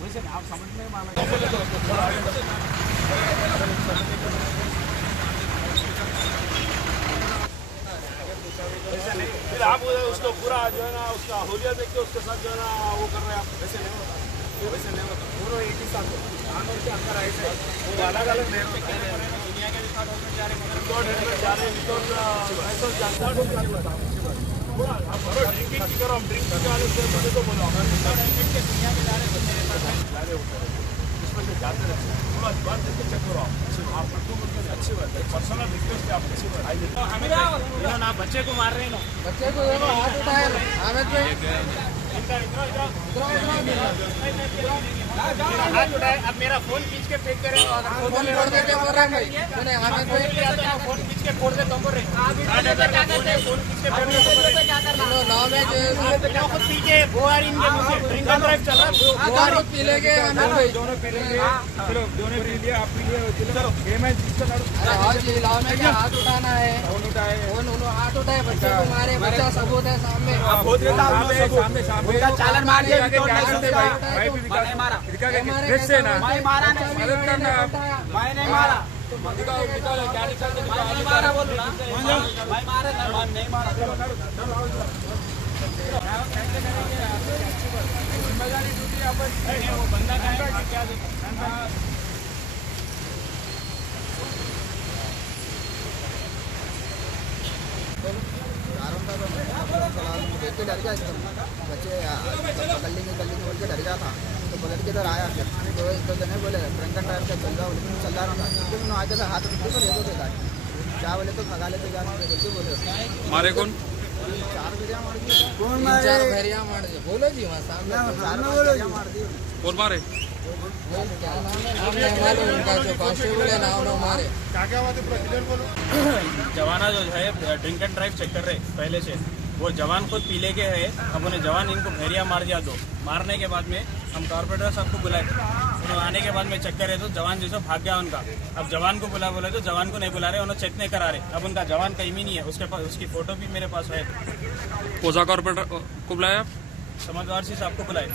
वैसे आप समझ में माना फिर आप उसको पूरा जो है ना उसका होलिया देख के उसके साथ जो है ना वो कर रहे हैं आप। वैसे नहीं होता, वैसे नहीं होता। दोनों एक ही साथ आंदोलन के अंदर आए थे, वो अलग अलग लेयर पे दुनिया के रिकॉर्ड होकर जा रहे हैं, जा रहे हैं ड्रिंकिंग की करो, ड्रिंकिंग के वाले से तो बोलो दुनिया में जा रहे होते हैं, इसमें से जाते रहते हैं। थोड़ा बात करके चेक करो आप अच्छी बात है, पर्सनल रिक्वेस्ट है आप अच्छी बात है। हमें ना बच्चे को मार रहे हैं, बच्चे को देखो हाथ उठाए हामिद भाई हाथ उठाए। अब मेरा फोन खींच के फेंक करे, फोन फोड़ दे क्या बोल रहे हैं भाई? मैंने हामिद भाई फोन खींच के फोड़ दे तुम बोल रहे फोन खींच के फोड़ दे क्या करना। नाव में जो खुद पीछे बुआरी इनके मुंह से ड्रिंक एंड ड्राइव चल रहा है। बुआरी पी लेंगे हामिद भाई, दोनों पी लेंगे, चलो दोनों पी लिए, आप पी लिए, चलो ये मैं जिसका लड़ू हाँ जी नाव में क्या हाथ उठाना है, फोन उठाए, उन्होंने हाथ उठाए बच्चे को मारे, बच्चा सबूत है सामने। सामने चालन मार दिया, भाई भी दिखा के प्रेस से ना मारा नहीं, मदद करना आप, मैं नहीं मारा, दिखाओ क्या निकल नहीं मारा बोल रहा, मैं मारा नहीं मारा। जिम्मेदारी ड्यूटी अपन वो बंदा क्या देख के डर गया एकदम, बच्चे कर लेंगे बोल के डर गया था। तो पलट के इधर आया, तो एक दो जने बोले ड्रिंक एंड ड्राइव का चल रहा, लेकिन चल रहा था, तो मैंने आगे से हाथ उठते तो ले दो गाड़ी, क्या बोले तो भगा लेते गाड़ी, बोलते बोले मारे कौन? 4 भेड़िया मार दी, 4 भेड़िया मार दी। बोलो जी वहाँ सामने बोलो मार दी। कौन मारे? क्या नाम है, नाम नहीं मालूम उनका, जो कांस्टेबल है नाम लो मारे। क्या बात है प्रेसिडेंट बोलो। जवाना जो है ड्रिंक एंड ड्राइव चेक कर रहे पहले से, वो जवान खुद पी लेके है। अब उन्हें जवान इनको भेड़िया मार दिया, दो मारने के बाद में हम कॉर्पोरेटर साहब को बुलाए, उन्होंने आने के बाद में चेक करे तो जवान जैसे भाग गया उनका। अब जवान को बोले तो जवान को नहीं बुला रहे, उन्होंने चेक नहीं करा रहे। अब उनका जवान कहीं भी नहीं है, उसके पास उसकी फोटो भी मेरे पास है। कोसा कॉर्पोरेटर को बुलाया? समझदार सी साहब को बुलाए।